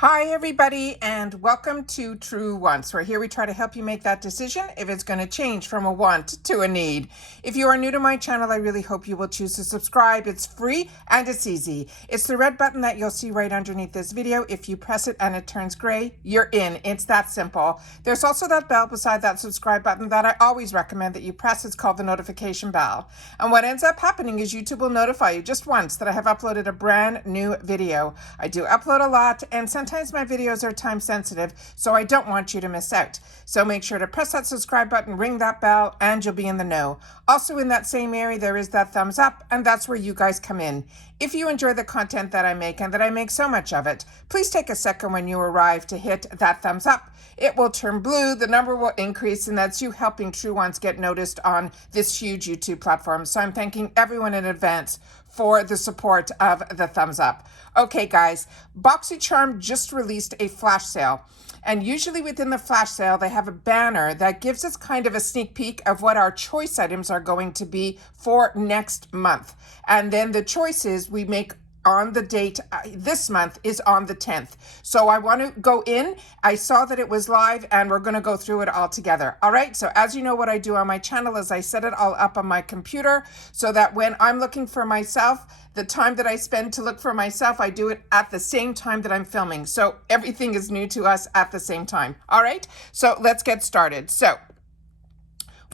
Hi everybody, and welcome to True Wants, where here we try to help you make that decision if it's going to change from a want to a need. If you are new to my channel, I really hope you will choose to subscribe. It's free and it's easy. It's the red button that you'll see right underneath this video. If you press it and it turns gray, you're in. It's that simple. There's also that bell beside that subscribe button that I always recommend that you press. It's called the notification bell. And what ends up happening is YouTube will notify you just once that I have uploaded a brand new video. I do upload a lot, and sometimes my videos are time sensitive, so I don't want you to miss out. So make sure to press that subscribe button, ring that bell, and you'll be in the know. Also in that same area, there is that thumbs up, and that's where you guys come in. If you enjoy the content that I make, and that I make so much of it, please take a second when you arrive to hit that thumbs up. It will turn blue, the number will increase, and that's you helping True Ones get noticed on this huge YouTube platform. So I'm thanking everyone in advance for the support of the thumbs up. Okay, guys, Boxycharm just released a flash sale. And usually within the flash sale, they have a banner that gives us kind of a sneak peek of what our choice items are going to be for next month. And then the choices we make on the date this month is on the 10th. So I want to go in. I saw that it was live and we're going to go through it all together. All right. So as you know, what I do on my channel is I set it all up on my computer so that when I'm looking for myself, the time that I spend to look for myself, I do it at the same time that I'm filming. So everything is new to us at the same time. All right. So let's get started. So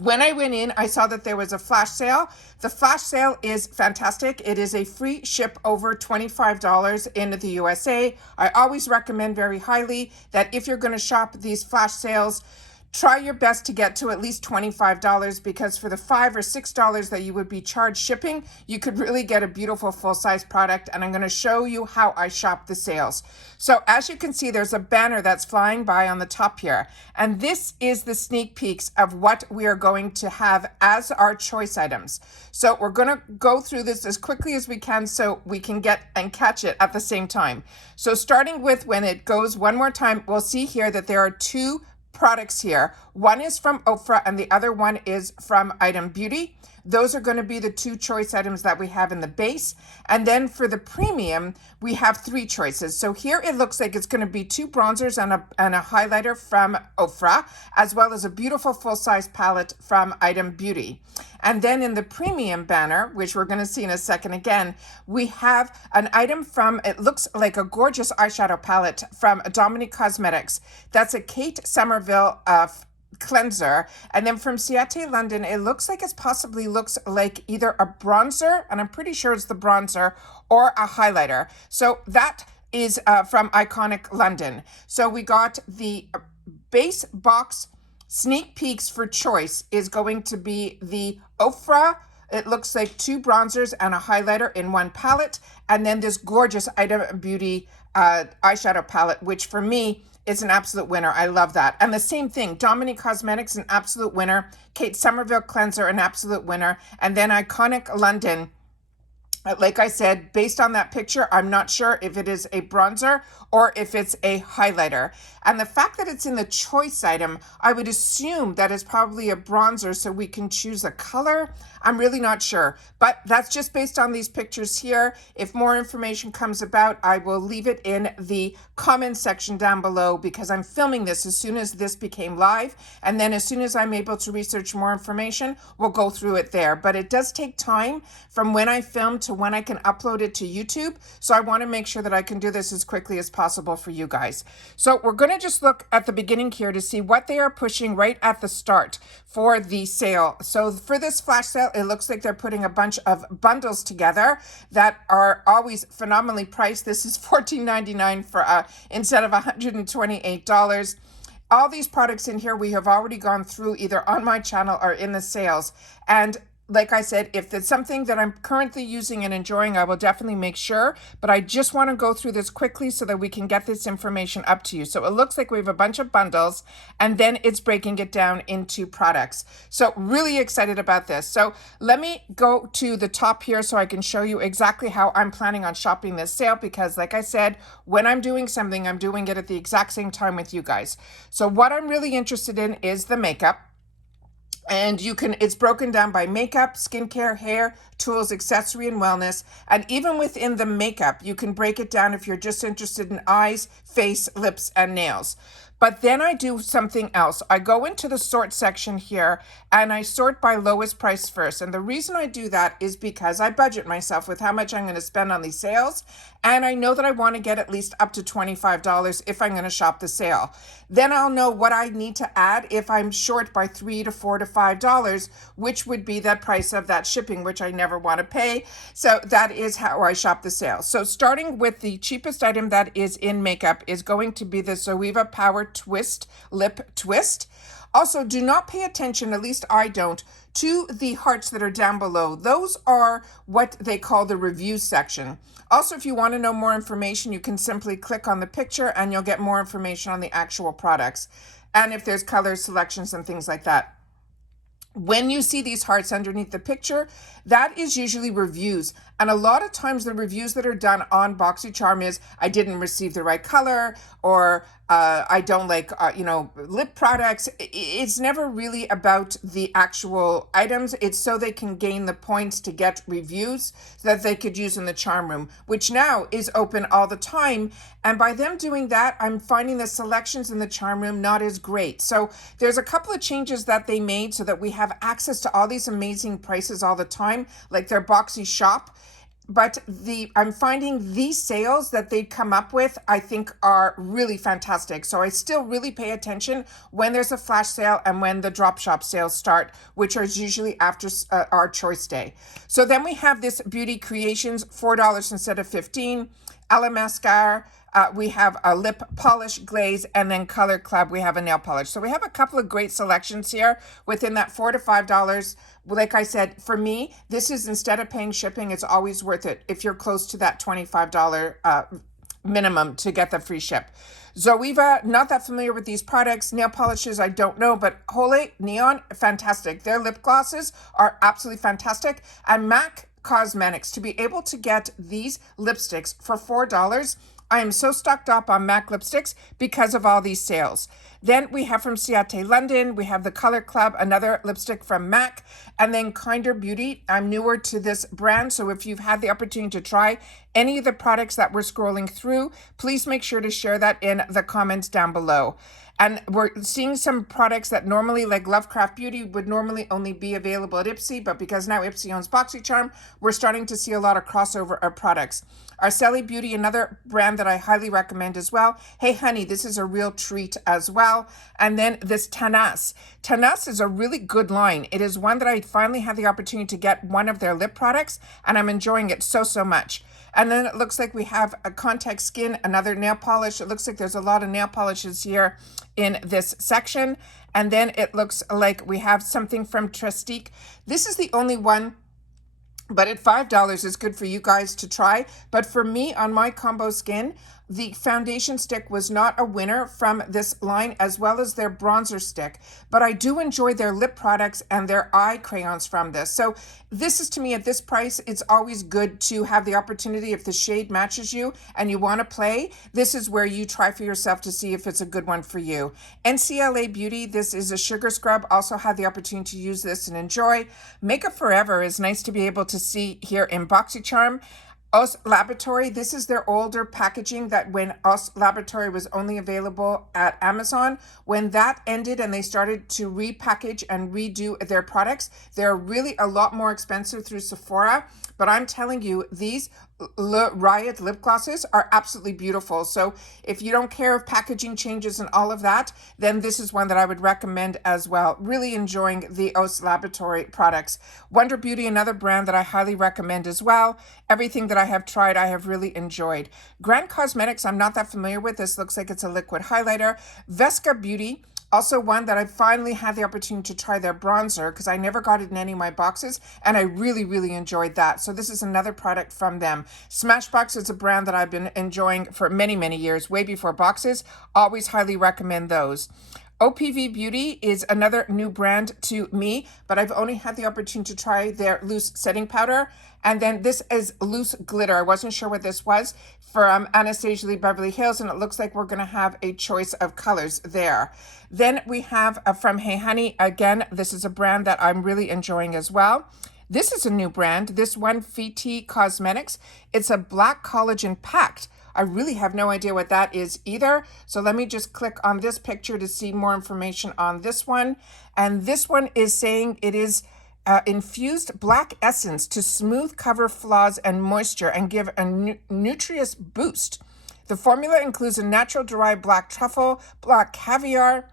when I went in, I saw that there was a flash sale. The flash sale is fantastic. It is a free ship over $25 in the USA. I always recommend very highly that if you're going to shop these flash sales, try your best to get to at least $25, because for the $5 or $6 that you would be charged shipping, you could really get a beautiful full-size product. And I'm going to show you how I shop the sales. So as you can see, there's a banner that's flying by on the top here. And this is the sneak peeks of what we are going to have as our choice items. So we're going to go through this as quickly as we can so we can get and catch it at the same time. So starting with when it goes one more time, we'll see here that there are two products here. One is from ULTA and the other one is from Item Beauty. Those are going to be the two choice items that we have in the base. And then for the premium, we have three choices. So here it looks like it's going to be two bronzers and a highlighter from ULTA, as well as a beautiful full-size palette from Item Beauty. And then in the premium banner, which we're going to see in a second again, we have an item from, it looks like a gorgeous eyeshadow palette from Dominique Cosmetics. That's a Kate Somerville cleanser. And then from Ciate London, it looks like it possibly looks like either a bronzer, and I'm pretty sure it's the bronzer, or a highlighter. So that is from Iconic London. So we got the base box sneak peeks for choice is going to be the ULTA. It looks like two bronzers and a highlighter in one palette. And then this gorgeous Item Beauty eyeshadow palette, which for me, it's an absolute winner. I love that. And the same thing, Dominique Cosmetics, an absolute winner. Kate Somerville Cleanser, an absolute winner. And then Iconic London, like I said, based on that picture, I'm not sure if it is a bronzer or if it's a highlighter. And the fact that it's in the choice item, I would assume that it's probably a bronzer so we can choose a color. I'm really not sure, but that's just based on these pictures here. If more information comes about, I will leave it in the comments section down below, because I'm filming this as soon as this became live. And then as soon as I'm able to research more information, we'll go through it there. But it does take time from when I film to when I can upload it to YouTube. So I want to make sure that I can do this as quickly as possible for you guys. So we're going to just look at the beginning here to see what they are pushing right at the start for the sale. So for this flash sale, it looks like they're putting a bunch of bundles together that are always phenomenally priced. This is $14.99 for instead of $128. All these products in here we have already gone through either on my channel or in the sales. And like I said, if it's something that I'm currently using and enjoying, I will definitely make sure. But I just want to go through this quickly so that we can get this information up to you. So it looks like we have a bunch of bundles, and then it's breaking it down into products. So really excited about this. So let me go to the top here so I can show you exactly how I'm planning on shopping this sale, because like I said, when I'm doing something, I'm doing it at the exact same time with you guys. So what I'm really interested in is the makeup. And it's broken down by makeup, skincare, hair, tools, accessory, and wellness. And even within the makeup, you can break it down if you're just interested in eyes, face, lips, and nails. But then I do something else. I go into the sort section here and I sort by lowest price first. And the reason I do that is because I budget myself with how much I'm going to spend on these sales. And I know that I want to get at least up to $25 if I'm going to shop the sale. Then I'll know what I need to add if I'm short by $3 to $4 to $5, which would be the price of that shipping, which I never want to pay. So that is how I shop the sale. So starting with the cheapest item that is in makeup is going to be the Zoeva Power Twist Lip Twist. Also, do not pay attention, at least I don't, to the hearts that are down below. Those are what they call the review section. Also, if you want to know more information, you can simply click on the picture and you'll get more information on the actual products. And if there's colors, selections, and things like that. When you see these hearts underneath the picture, that is usually reviews. And a lot of times the reviews that are done on Boxycharm is, I didn't receive the right color, or I don't like, lip products. It's never really about the actual items. It's so they can gain the points to get reviews that they could use in the charm room, which now is open all the time. And by them doing that, I'm finding the selections in the charm room not as great. So there's a couple of changes that they made so that we have access to all these amazing prices all the time, like their Boxy shop. But I'm finding these sales that they come up with, I think, are really fantastic. So I still really pay attention when there's a flash sale and when the drop shop sales start, which are usually after our choice day. So then we have this Beauty Creations, $4 instead of $15. Ella Mascara. We have a lip polish glaze, and then Color Club, we have a nail polish. So we have a couple of great selections here within that $4 to $5. Like I said, for me, this is, instead of paying shipping, it's always worth it if you're close to that $25 minimum to get the free ship. Zoeva, not that familiar with these products. Nail polishes, I don't know, but Holy Neon, fantastic. Their lip glosses are absolutely fantastic. And MAC Cosmetics, to be able to get these lipsticks for $4, I am so stocked up on MAC lipsticks because of all these sales. Then we have from Ciate London, we have the Color Club, another lipstick from MAC, and then Kinder Beauty. I'm newer to this brand, so if you've had the opportunity to try any of the products that we're scrolling through, please make sure to share that in the comments down below. And we're seeing some products that normally, like Lovecraft Beauty, would normally only be available at Ipsy, but because now Ipsy owns Boxycharm, we're starting to see a lot of crossover of products. Arceli Beauty, another brand that I highly recommend as well. Hey Honey, this is a real treat as well. And then this Tanas. Tanas is a really good line. It is one that I finally had the opportunity to get one of their lip products, and I'm enjoying it so much. And then it looks like we have a Contact Skin, another nail polish. It looks like there's a lot of nail polishes here in this section. And then it looks like we have something from Trestique. This is the only one, but at $5 is good for you guys to try. But for me, on my combo skin, the foundation stick was not a winner from this line, as well as their bronzer stick. But I do enjoy their lip products and their eye crayons from this. So this is, to me, at this price, it's always good to have the opportunity, if the shade matches you and you want to play, this is where you try for yourself to see if it's a good one for you. NCLA Beauty, this is a sugar scrub. Also had the opportunity to use this and enjoy. Makeup Forever is nice to be able to see here in Boxycharm. Us Laboratory, this is their older packaging that when Us Laboratory was only available at Amazon. When that ended and they started to repackage and redo their products, they're really a lot more expensive through Sephora. But I'm telling you, these Riot lip glosses are absolutely beautiful. So if you don't care if packaging changes and all of that, then this is one that I would recommend as well. Really enjoying the Os Laboratory products. Wonder Beauty, another brand that I highly recommend as well. Everything that I have tried, I have really enjoyed. Grand Cosmetics, I'm not that familiar with. This looks like it's a liquid highlighter. Vesca Beauty, also one that I finally had the opportunity to try their bronzer, because I never got it in any of my boxes, and I really enjoyed that. So this is another product from them. Smashbox is a brand that I've been enjoying for many years, way before boxes. Always highly recommend those. OPV Beauty is another new brand to me, but I've only had the opportunity to try their loose setting powder. And then this is loose glitter. I wasn't sure what this was, from Anastasia Lee Beverly Hills, and it looks like we're going to have a choice of colors there. Then we have from Hey Honey. Again, this is a brand that I'm really enjoying as well. This is a new brand, this one, Fiti Cosmetics. It's a black collagen packed. I really have no idea what that is either. So let me just click on this picture to see more information on this one. And this one is saying it is infused black essence to smooth cover flaws and moisture and give a nutritious boost. The formula includes a natural derived black truffle, black caviar.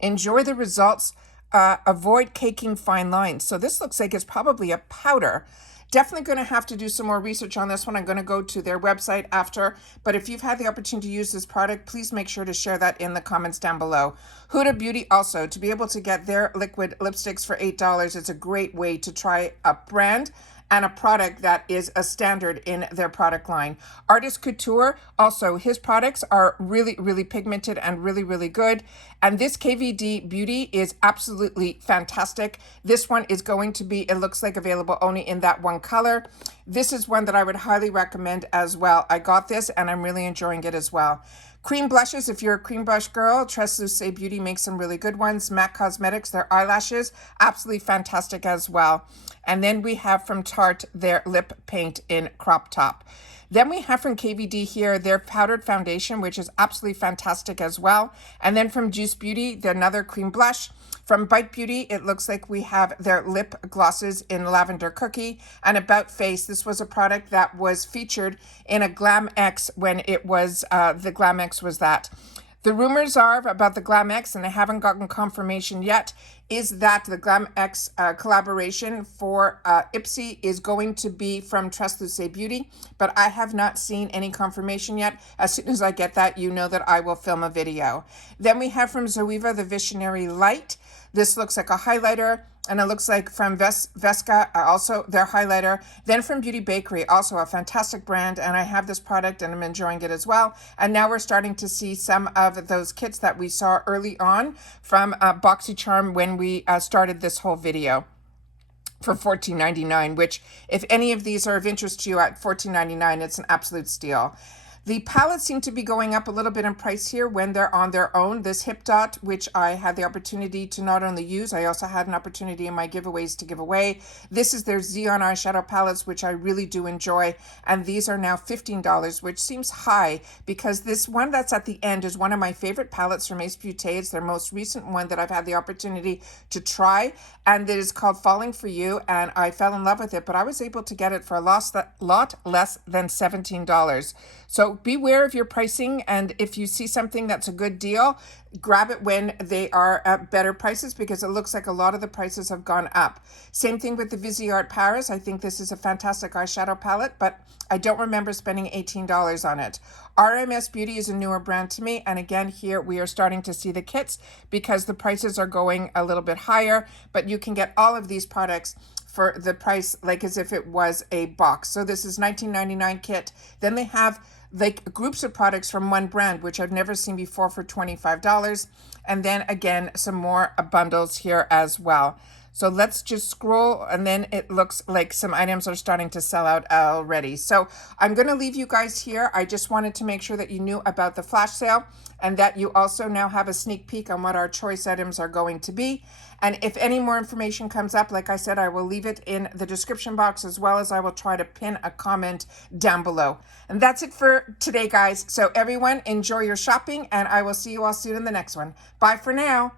Enjoy the results. Avoid caking fine lines. So this looks like it's probably a powder. Definitely going to have to do some more research on this one. I'm going to go to their website after. But if you've had the opportunity to use this product, please make sure to share that in the comments down below. Huda Beauty also, to be able to get their liquid lipsticks for $8, it's a great way to try a brand and a product that is a standard in their product line. Artist Couture, also his products are really, really pigmented and really, really good. And this KVD Beauty is absolutely fantastic. This one is going to be, it looks like, available only in that one color. This is one that I would highly recommend as well. I got this and I'm really enjoying it as well. Cream blushes, if you're a cream blush girl, Translucent Beauty makes some really good ones. MAC Cosmetics, their eyelashes, absolutely fantastic as well. And then we have from Tarte their lip paint in crop top. Then we have from KVD here their powdered foundation, which is absolutely fantastic as well. And then from Juice Beauty, another cream blush. From Bite Beauty, it looks like we have their lip glosses in Lavender Cookie. And About Face, this was a product that was featured in a Glam X when it was, the Glam X was that. The rumors are about the Glam X, and I haven't gotten confirmation yet, is that the Glam X collaboration for Ipsy is going to be from Translucent Beauty, but I have not seen any confirmation yet. As soon as I get that, you know that I will film a video. Then we have from Zoeva the Visionary Light. This looks like a highlighter. And it looks like from Vesca, also their highlighter. Then from Beauty Bakery, also a fantastic brand. And I have this product and I'm enjoying it as well. And now we're starting to see some of those kits that we saw early on from Boxycharm when we started this whole video for $14.99, which if any of these are of interest to you at $14.99, it's an absolute steal. The palettes seem to be going up a little bit in price here when they're on their own. This Hip Dot, which I had the opportunity to not only use, I also had an opportunity in my giveaways to give away. This is their Xeon eyeshadow palettes, which I really do enjoy. And these are now $15, which seems high because this one that's at the end is one of my favorite palettes from Ace Beauté. It's their most recent one that I've had the opportunity to try. And it is called Falling For You. And I fell in love with it, but I was able to get it for a lot less than $17. So beware of your pricing, and if you see something that's a good deal, grab it when they are at better prices because it looks like a lot of the prices have gone up. Same thing with the Viseart Paris. I think this is a fantastic eyeshadow palette, but I don't remember spending $18 on it. RMS Beauty is a newer brand to me, and again, here we are starting to see the kits because the prices are going a little bit higher, but you can get all of these products for the price like as if it was a box. So this is $19.99 kit. Then they have like groups of products from one brand, which I've never seen before, for $25. And then again, some more bundles here as well. So let's just scroll, and then it looks like some items are starting to sell out already. So I'm going to leave you guys here. I just wanted to make sure that you knew about the flash sale and that you also now have a sneak peek on what our choice items are going to be. And if any more information comes up, like I said, I will leave it in the description box, as well as I will try to pin a comment down below. And that's it for today, guys. So everyone, enjoy your shopping, and I will see you all soon in the next one. Bye for now.